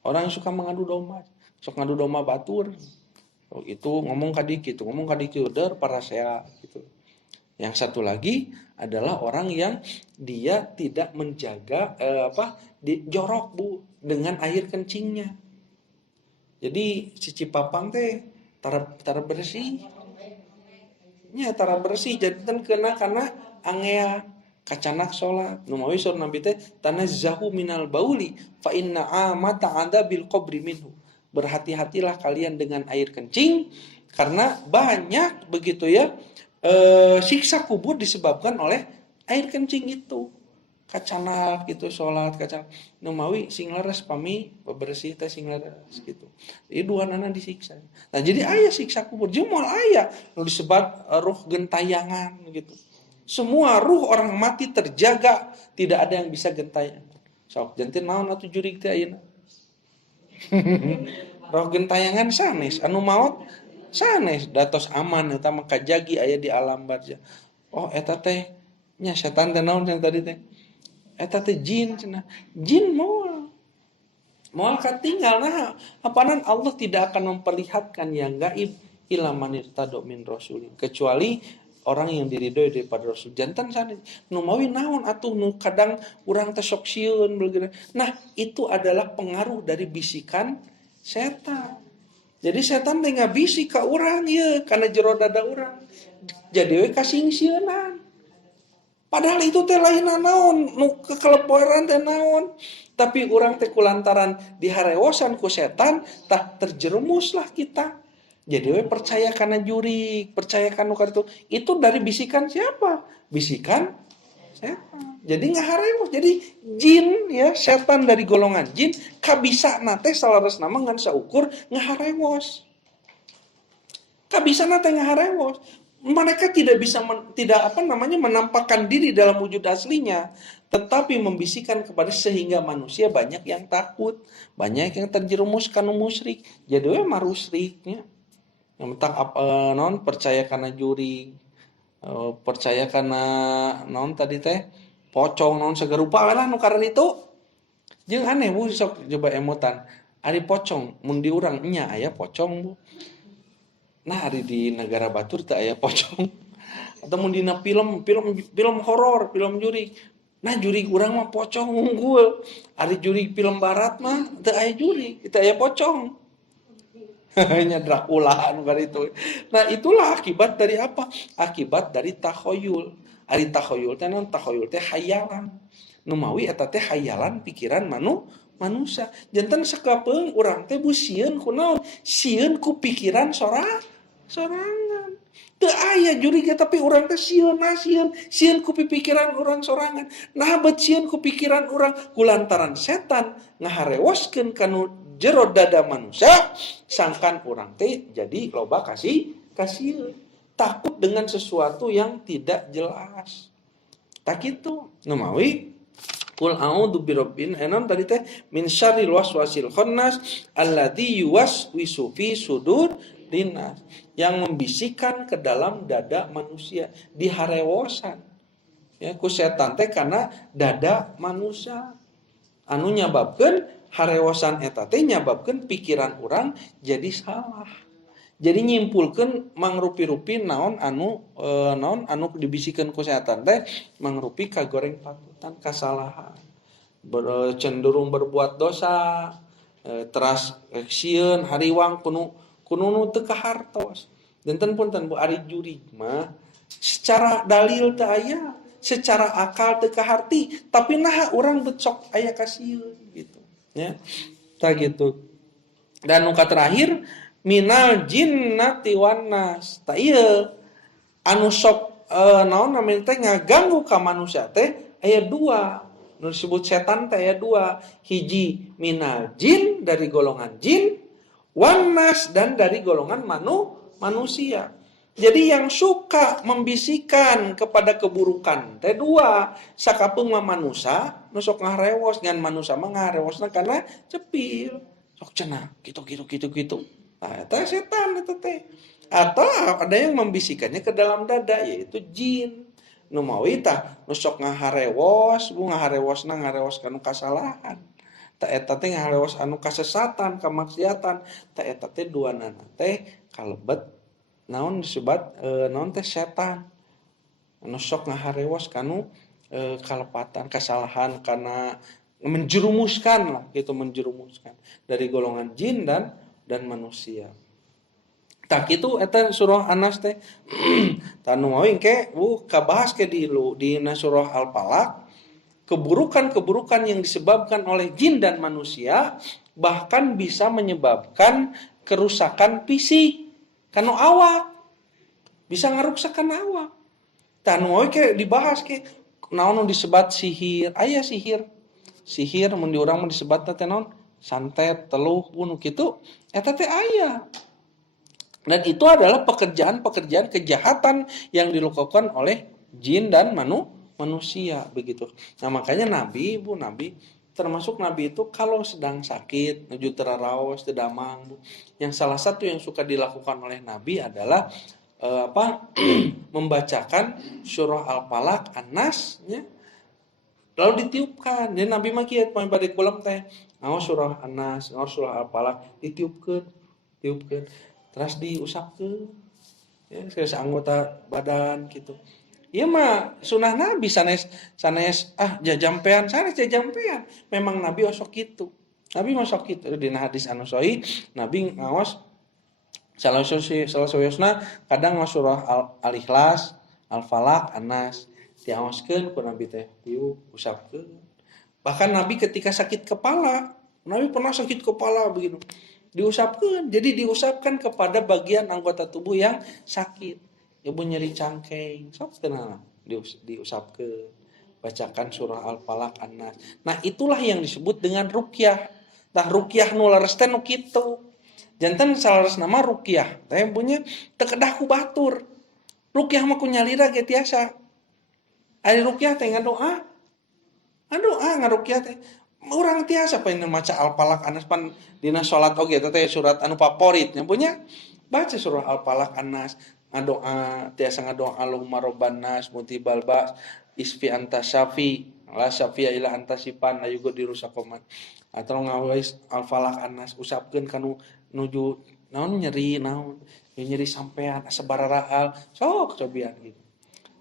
Orang yang suka mengadu domba, sok ngadu domba batur. Oh, itu ngomong kadik gitu, ngomong kadik der para sea gitu. Yang satu lagi adalah orang yang dia tidak menjaga jorok Bu dengan air kencingnya. Jadi cici papang teh tara bersih. Nya tara bersih jadi kena karena angea kacanak sholat nu mawi sur nabi teh tanazzahu minal bauli fa inna amata adabil qabri minhu. Berhati-hatilah kalian dengan air kencing karena banyak begitu ya siksa kubur disebabkan oleh air kencing itu. Kacanak gitu sholat kacanak nu mawi sing leres pami bebersih teh sing leres gitu. Jadi dua nana disiksa. Nah jadi aya siksa kubur jeung moal aya nu disebat ruh gentayangan gitu. Semua ruh orang mati terjaga, tidak ada yang bisa gentayangan. Sok jantin naon atuh jurig teh ayeuna. Roh gentayangan sanes, anu maot sanes, datos aman eta mah kajagi aya di alam barzah. Oh eta teh nya setan teh naon yang tadi teh? Eta teh jin cenah. Jin moal katinggal nah apanan Allah tidak akan memperlihatkan yang gaib ila man irtado min rasulin kecuali orang yang diridhoi daripada Rasul. Jantan sanes nu mawi naon atuh nu kadang urang teh sok sieun begitu. Nah, itu adalah pengaruh dari bisikan setan. Jadi setan teh ngabisi ka urang ieu kana jero dada urang. Jadi we kasingsieunan. Padahal itu teh lain naon, nu kekeleporan teh naon. Tapi urang teh kulantaran diharewosan ku setan, tah terjerumuslah kita. Jadi we percaya karena jurig, percaya karena itu dari bisikan siapa? Bisikan setan. Jadi ngaharewos. Jadi jin ya, setan dari golongan jin kabisa nate salaras nama ngan saukur ngaharewos. Kabisa nate ngaharewos. Mereka tidak bisa menampakkan diri dalam wujud aslinya, tetapi membisikkan kepada sehingga manusia banyak yang takut, banyak yang terjerumus kana musyrik. Jadi we marusriknya. Yang mentang non percaya karena juri, percaya karena non tadi teh pocong non segerupa lah nu karena itu jeung aneh Bu sok coba emutan ari pocong mun di urang nya aya pocong Bu. Nah ari di negara batur teh aya pocong atau mun dina film horor film juri. Nah juri urang mah pocong unggul. Ari juri film barat mah teu aya juri, teu aya pocong. Hanya Dracula bukan itu. Nah itulah akibat dari apa? Akibat dari takhayul. Ari takhayul teh naon? Takhayul teh hayalan. Nu mawi eta teh hayalan pikiran manusia. Janten sakapeung urang teh busieun ku naon? Sieun ku pikiran sorangan. Teu aya juri tapi urang teh sieun ku pikiran urang sorangan. Nah bet sieun ku pikiran urang kulantaran setan ngaharewoskeun kanu jero dada manusia sangkan orang teh jadi loba kasih takut dengan sesuatu yang tidak jelas. Tak itu numawi qul a'udzu birabbin enam tadi teh min syarril waswasil khannas alladzi yuwaswisu fi sudur linnas yang membisikkan ke dalam dada manusia diharewosan ya ku setan teh kana dada manusia anu nyababkeun harewosan eta teh nyababkeun pikiran urang jadi salah. Jadi nyimpulkeun mangrupi-rupi naon anu dibisikeun ku setan teh mangrupi kagoreng patutan kasalahan. Cenderung berbuat dosa, teras sieun hariwang kuno nu teu kahartos. Denten punten Bu ari juri mah secara dalil teu aya, secara akal teu kaharti, tapi naha urang becok aya ka sieun gitu. Ya, tak gitu. Dan nuka terakhir minal jinnati wan nas. Ta ieu anu sok naon namanya teh ngaganggu ka manusia teh aya dua. Nu disebut setan teh aya dua, hiji minal jin dari golongan jin, wanas dan dari golongan manusia. Jadi yang suka membisikkan kepada keburukan teh dua, sakapeung mah manusia, nu sok ngaharewos ngan manusia mah ngaharewosna karena cepil. Sok cenah gitu. Nah, eta setan eta teh. Atau ada yang membisikannya ke dalam dada yaitu jin. Nu mawi tah nu sok ngaharewos, ngaharewosna ngarewos kanu kasalahan. Ta eta teh ngaharewos anu kasesatan, kamaksiatan. Ta eta teh duanana teh kalebet naon disebut naon teh setan. Anu sok ngaharewos kanu kalepatan, kesalahan karena menjerumuskan lah gitu, menjerumuskan dari golongan jin dan manusia. Tak itu eta surah Anas teh tanu mawing ke kabahas ke di surah Al-Falaq, keburukan-keburukan yang disebabkan oleh jin dan manusia bahkan bisa menyebabkan kerusakan fisik kanu awak, bisa ngaruksakan awak. Tanu mawing ke dibahas ke naon disebat sihir, aya sihir mun di urang mah disebatna teh naon santet, teluh, nu kitu eta teh aya. Dan itu adalah pekerjaan-pekerjaan kejahatan yang dilakukan oleh jin dan manusia begitu. Nah makanya Nabi termasuk Nabi itu kalau sedang sakit, nuju teraraos, tedamang, yang salah satu yang suka dilakukan oleh Nabi adalah membacakan surah Al-Falaq, An-Nas, ya, lalu ditiupkan. Jadi Nabi mah kieu poin bade kulam teh, ngaos surah An-Nas, ngaos surah Al-Falaq, tiupkeun. Terus diusapkeun. Ya, sesuai anggota badan gitu. Ieu mah sunah Nabi sanes jajampean, sanes jajampean. Memang Nabi osok kitu. Nabi masuk kitu dina hadis anu sahih, Nabi ngaos salah kadang ngaos surah Al-Ikhlas, Al-Falaq, An-Nas. Diaoskeun ku Nabi teh, diusapkeun. Bahkan Nabi ketika sakit kepala, Nabi pernah sakit kepala begitu. Diusapkan, jadi diusapkan kepada bagian anggota tubuh yang sakit. Ibu nyeri cangkeng, sok tenang, diusapkan. Bacakan surah Al-Falaq, An-Nas. Nah itulah yang disebut dengan ruqyah. Nah ruqyah nu lares teh nu kitu. Janten salares nama ruqyah, teh punya tekedah ku batur. Ruqyah mah ku nyalira ge tiasa. Ari ruqyah teh ngadoa. Ngaruqyah teh urang tiasa paling maca Al-Falaq Anas pan dina salat oge teh surat anu favorit nya punya baca surah Al-Falaq Anas ngadoa tiasa ngadoa Allahumma robban nas mutibal bas isfi anta syafi la syafi'a ila anta sipan ayugo dirusakoman atau ngawis Al-Falaq Anas usapkeun kanu nuju naon nyeri sampean sabararaal sok cobian gitu.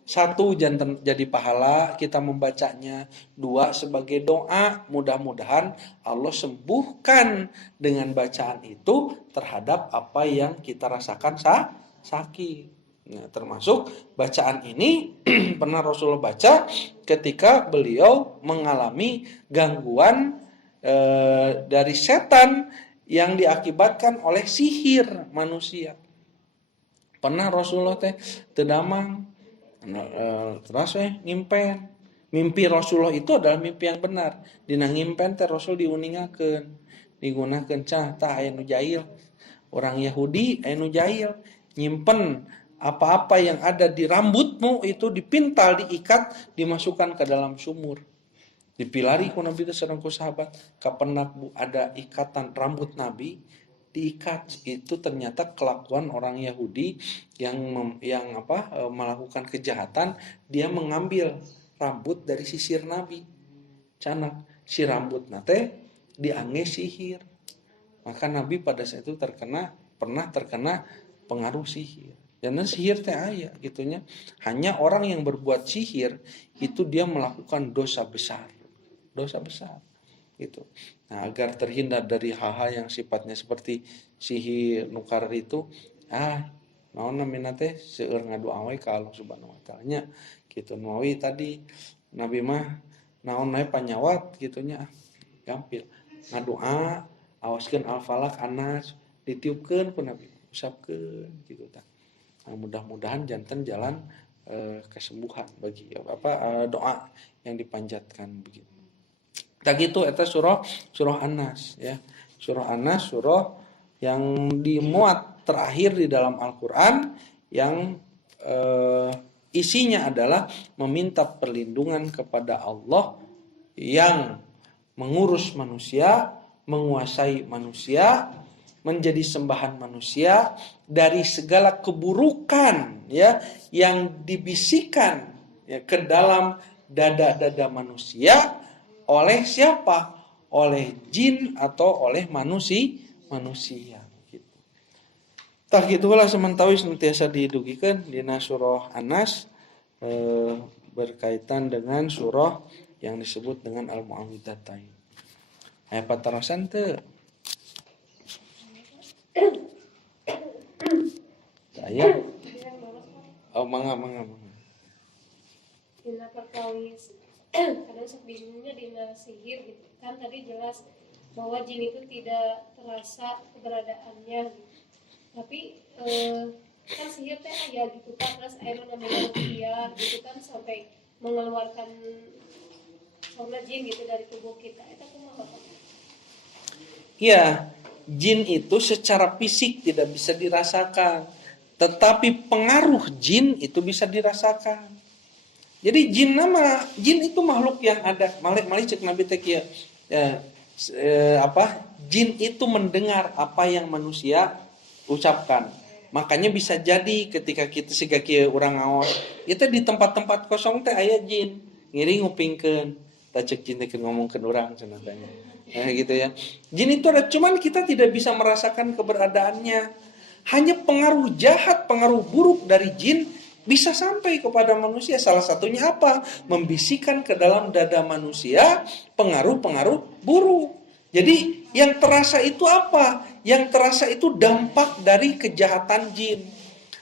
Satu, jantan jadi pahala kita membacanya. Dua, sebagai doa mudah-mudahan Allah sembuhkan dengan bacaan itu terhadap apa yang kita rasakan sakit. Nah, termasuk bacaan ini pernah Rasulullah baca ketika beliau mengalami gangguan dari setan yang diakibatkan oleh sihir manusia. Pernah Rasulullah teh tedamang terus ngimpen. Mimpi Rasulullah itu adalah mimpi yang benar. Dina ngimpen teh Rasul diuningakeun, digunakeun tah aya nu jahil. Orang Yahudi aya nu jahil, nyimpen apa-apa yang ada di rambutmu itu dipintal, diikat, dimasukkan ke dalam sumur. Dipilari ku Nabi teh sareng ku sahabat, kapenak bu ada ikatan rambut Nabi diikat. Itu ternyata kelakuan orang Yahudi yang melakukan kejahatan. Dia mengambil rambut dari sisir Nabi, canak si rambut nate diangge sihir. Maka Nabi pada saat itu pernah terkena pengaruh sihir. Dan sihir teh aya gitunya. Hanya orang yang berbuat sihir itu dia melakukan dosa besar gitu. Nah, agar terhindar dari hal-hal yang sifatnya seperti sihir nukar itu, naon namina teh seueur ngadoa we ka Allah Subhanahu wa taala nya. Kitu mawi tadi Nabi mah naon we panyawat gitunya gampil. Ngadoa awaskeun Al-Falaq Anas ditiupkeun ku Nabi, usapkeun gitu tah. Nah, mudah-mudahan janten jalan kesembuhan bagi doa yang dipanjatkan begitu. Tak gitu eta surah An-Nas ya. Surah An-Nas surah yang dimuat terakhir di dalam Al-Qur'an yang isinya adalah meminta perlindungan kepada Allah yang mengurus manusia, menguasai manusia, menjadi sembahan manusia dari segala keburukan ya yang dibisikkan ya, ke dalam dada-dada manusia oleh siapa? Oleh jin atau oleh manusia gitu. Tah gitulah sementara senantiasa didugikeun dina surah An-Nas berkaitan dengan surah yang disebut dengan Al-Mu'awwidzatain. Aya patarasan teu? Saya mangga. Dina perkawis kadang sok bingungnya dina sihir gitu kan tadi jelas bahwa jin itu tidak terasa keberadaannya gitu. Tapi kan sihir teh aya gitu kan terus aya namanya ruqyah gitu kan sampai mengeluarkan soalnya jin gitu dari tubuh kita itu kumaha Pak? Iya, jin itu secara fisik tidak bisa dirasakan, tetapi pengaruh jin itu bisa dirasakan. Jadi jin itu makhluk yang ada. Malik cek Nabi teh kieu. Jin itu mendengar apa yang manusia ucapkan. Makanya bisa jadi ketika kita siga kieu urang ngaos, itu di tempat-tempat kosong teh aya jin, ngiring ngupingkeun. Tah cek jin teh ngomongkeun urang cenah tanya. Gitu ya. Jin itu ada, cuman kita tidak bisa merasakan keberadaannya. Hanya pengaruh jahat, pengaruh buruk dari jin bisa sampai kepada manusia. Salah satunya apa? Membisikkan ke dalam dada manusia pengaruh-pengaruh buruk. Jadi yang terasa itu apa? Yang terasa itu dampak dari kejahatan jin.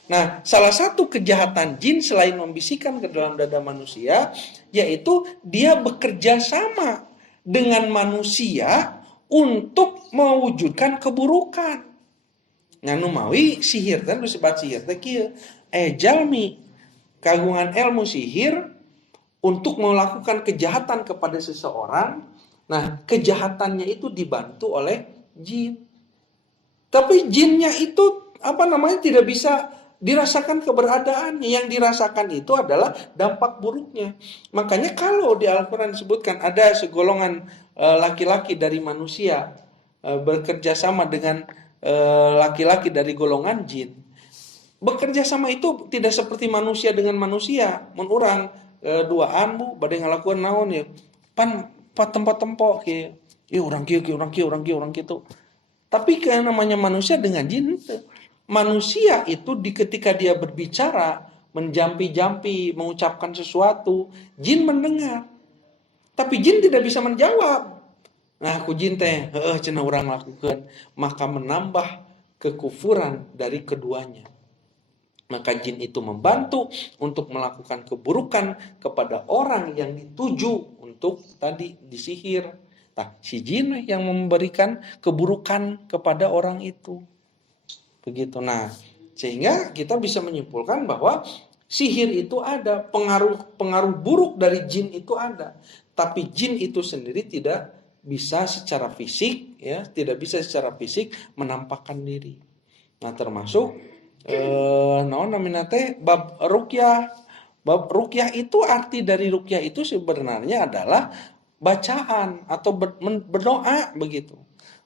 Nah, salah satu kejahatan jin selain membisikkan ke dalam dada manusia, yaitu dia bekerja sama dengan manusia untuk mewujudkan keburukan. Nganu mawi sihir kan disebut sihir teh kieu. Jalmi kagungan ilmu sihir untuk melakukan kejahatan kepada seseorang. Nah, kejahatannya itu dibantu oleh jin. Tapi jinnya itu tidak bisa dirasakan keberadaannya. Yang dirasakan itu adalah dampak buruknya. Makanya kalau di Al-Qur'an disebutkan ada segolongan laki-laki dari manusia bekerja sama dengan laki-laki dari golongan jin. Bekerja sama itu tidak seperti manusia dengan manusia. Mun urang duaan bu bade ngalakuan naon ya. Pan tempat-tempat kieu. Urang kieu urang kitu. Tapi kan namanya manusia dengan jin itu. Manusia itu ketika dia berbicara, menjampi-jampi, mengucapkan sesuatu, jin mendengar. Tapi jin tidak bisa menjawab. Nah, ku jin teh cenah urang lakukeun, maka menambah kekufuran dari keduanya. Maka jin itu membantu untuk melakukan keburukan kepada orang yang dituju untuk tadi disihir. Nah, si jin yang memberikan keburukan kepada orang itu. Begitu. Nah, sehingga kita bisa menyimpulkan bahwa sihir itu ada, pengaruh buruk dari jin itu ada. Tapi jin itu sendiri tidak bisa secara fisik menampakkan diri. Nah, termasuk bab ruqyah. Bab ruqyah itu arti dari ruqyah itu sebenarnya adalah bacaan atau berdoa begitu.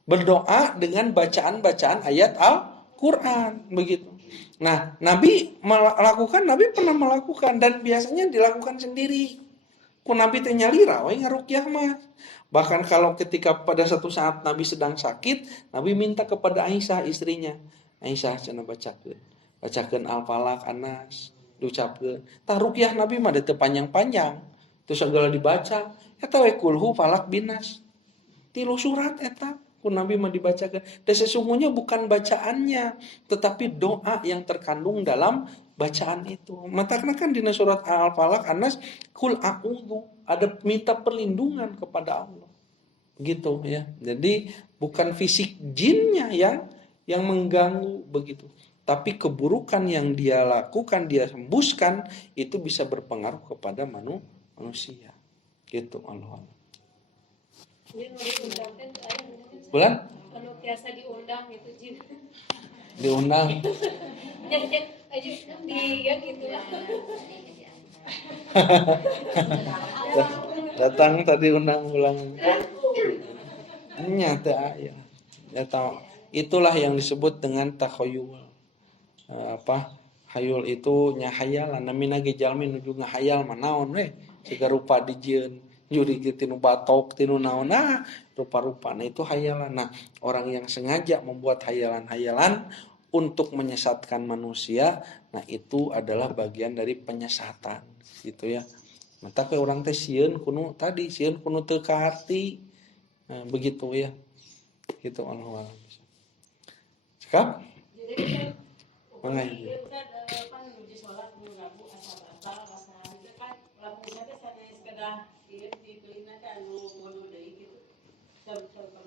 Berdoa dengan bacaan-bacaan ayat Al-Qur'an begitu. Nah, Nabi pernah melakukan dan biasanya dilakukan sendiri. Ku Nabi teh nyalira we ngaruqyah mah. Bahkan kalau ketika pada satu saat Nabi sedang sakit, Nabi minta kepada Aisyah istrinya. Aisyah cenah bacakeun Al-Falaq, An-Nas, diucapkeun. Tah ruqyah Nabi mah teu panjang-panjang. Terus segala dibaca, eta we kulhu falaq binas. 3 surat eta ku Nabi mah dibacakeun. Dan sesungguhnya bukan bacaannya, tetapi doa yang terkandung dalam bacaan itu. Matakna kan di surat Al-Falaq, An-Nas, kul a'udzu, ada minta perlindungan kepada Allah. Gitu ya. Jadi bukan fisik jinnya yang mengganggu begitu. Tapi keburukan yang dia lakukan, dia hembuskan, itu bisa berpengaruh kepada manusia. Gitu Allah. Jadi mau diundang teh aya Bulan anu biasa diundang gitu jin. diundang. Nyek aja di ya gitu lah. Datang tadi undang ulang. Nyata aya. Eta itulah yang disebut dengan takhayul. Hayul itu nya hayalan namina ge jalmi nuju ngahayal mah naon we siga rupa dijieun juri tinu batok tinu naon rupa-rupana itu hayalan. Nah, orang yang sengaja membuat hayalan-hayalan untuk menyesatkan manusia, nah itu adalah bagian dari penyesatan gitu ya. Mata ke orang teh sieun kuno tadi sieun kuno teu kaharti. Nah, begitu ya. Gitu Allah. Cekap? Mangai.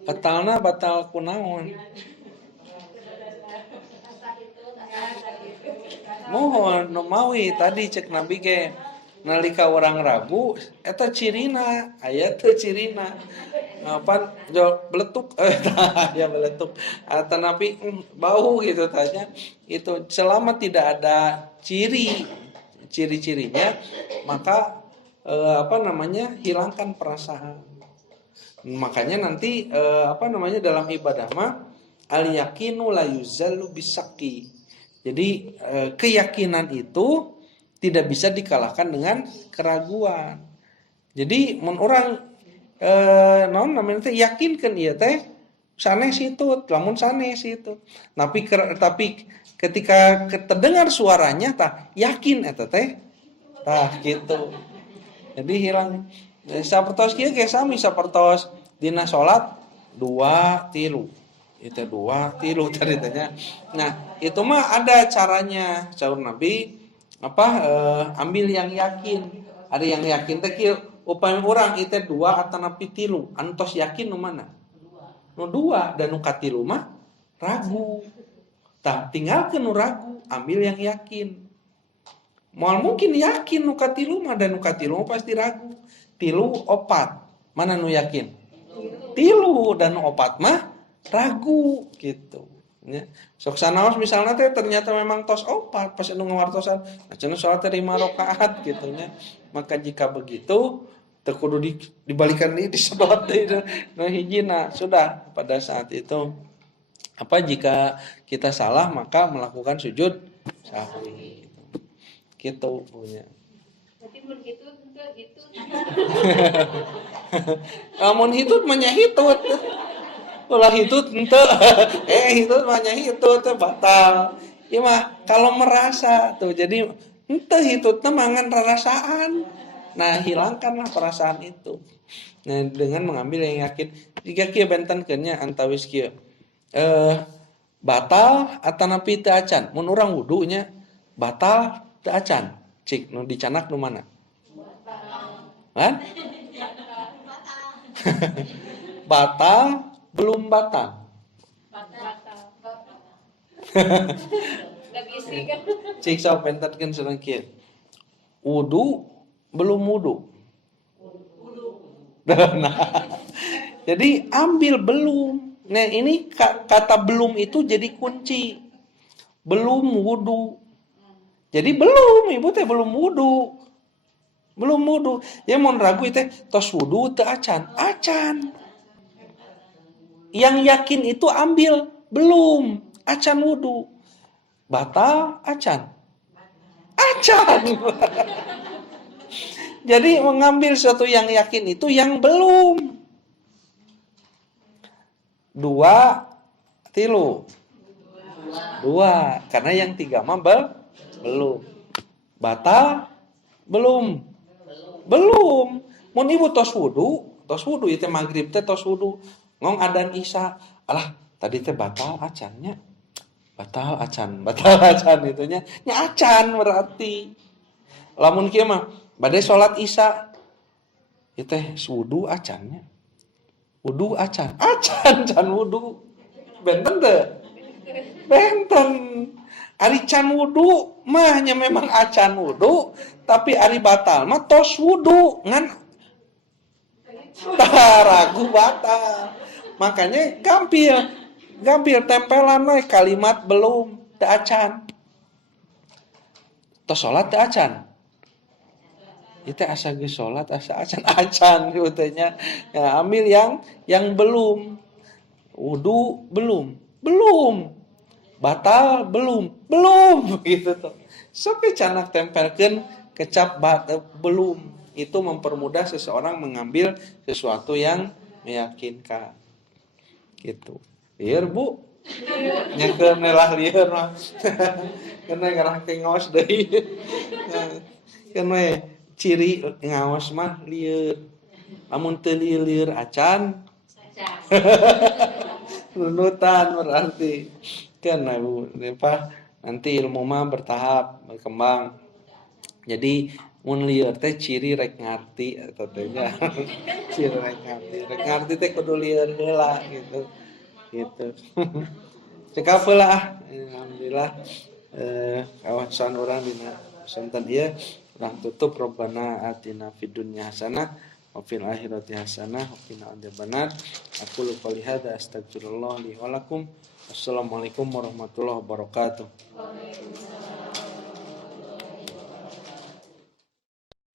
Batalna batal kunaon? Mohon nu mawi tadi cek Nabi ge nalika orang ragu eta cirina aya teu cirina. Apa beletuk ya beletuk atau Nabi bau gitu tanya itu selama tidak ada ciri-cirinya maka hilangkan perasaan. Makanya nanti dalam ibadah mah al yakinu la yuzallu bisaqi. Jadi keyakinan itu tidak bisa dikalahkan dengan keraguan. Jadi mun orang naon namanya teh yakinkeun ieu teh sanes itu, lamun sanes itu. Tapi ketika terdengar suaranya tah yakin eta teh tah gitu. Jadi hilang sapertos kieu ge sami sapertos dina salat 2 3. Itu 2 3 tadi tanya. Nah, itu mah ada caranya. Saur Nabi ambil yang yakin. Ada yang yakin teh kieu upami urang itu 2 atanapi 3. Antos yakin nu mana? Nu 2 dan nu katilu mah ragu. Tah tinggalkeun nu ragu, ambil yang yakin. Moal mungkin yakin nu katilu mah dan nu katilu pasti ragu. 3 4. Mana nu yakin? 3 dan nu 4 mah ragu gitu. Ya. Sok sanaos misalnya teh ternyata memang tos 4 pas anu ngawartosan, cenah salat 5 rakaat gitu nya. Maka jika begitu teu kudu dibalikan disedot deui nu hijina. Sudah pada saat itu jika kita salah maka melakukan sujud sahwi. Gitu punya. Berarti mun kitu henteu gitu. Lamun hitut mah nya hitut. Ulah hitut henteu. Hitut mah nya hitut teh batal. Ieu mah kalau merasa tuh jadi henteu hitutna mangan rarasaan. Nah, hilangkanlah perasaan itu. Nah, dengan mengambil yang yakin. Jika kieu bentenkeun nya antawis kieu. Batal atanapi teu acan. Mun urang wudu nya batal teu acan. Cik nu dicanak nu mana? Hah? Batal belum batal. Cik sok bentenkeun sareng kieu. Wudu belum wudu. Nah, jadi ambil belum. Nah ini kata belum itu jadi kunci. Belum wudu. Jadi belum ibu teh belum wudu. Belum wudu. Ya mun ragu teh tos wudu teu acan. Acan. Yang yakin itu ambil belum acan wudu. Batal acan. Acan. Jadi mengambil sesuatu yang yakin itu yang belum. 2 3. 2 karena yang 3 mah belum. Batal belum. Belum. Mun ibu tos wudu ieu teh magrib teh tos wudu. Ngong adzan isya. Alah, tadi teh batal acannya. Batal acan itu nya acan berarti. Lamun kieu mah bade salat isya. Ieu teh wudu acannya. Wudu acan can wudu. Benten teu? Benten. Ari can wudu mah nya memang acan wudu, tapi ari batal mah tos wudu ngan ragu batal. Makanya gampil tempelan we kalimat belum teu acan. Tos salat teu acan. Itu asa geus salat asa acan katanya. Ya, ambil yang belum. Wudu belum. Batal belum gitu tuh. Sok canak tempelkeun kecap belum. Itu mempermudah seseorang mengambil sesuatu yang meyakinkan. Gitu. Lieur Bu. Nyakeun lah lieur mah. Kena ngarah ke ngaos deui. Kena ciri ngaos mah lieur. Lamun teu lieur acan. Runutan berarti. Kan Bu, nanti ilmu mah bertahap, berkembang. Jadi mun lieur teh ciri rek ngarti eta teh nya. Ciri rek ngarti teh kudu lieur heula gitu. Gitu. Cekap heula alhamdulillah kawasan urang dina pesantren ieu urang tutup Rabbana atina fid dunya hasanah wa fil akhirati hasanah wa qina adzabannar. Aku qouli hadza astagfirullah li wa lakum. Assalamualaikum warahmatullahi wabarakatuh.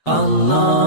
Allah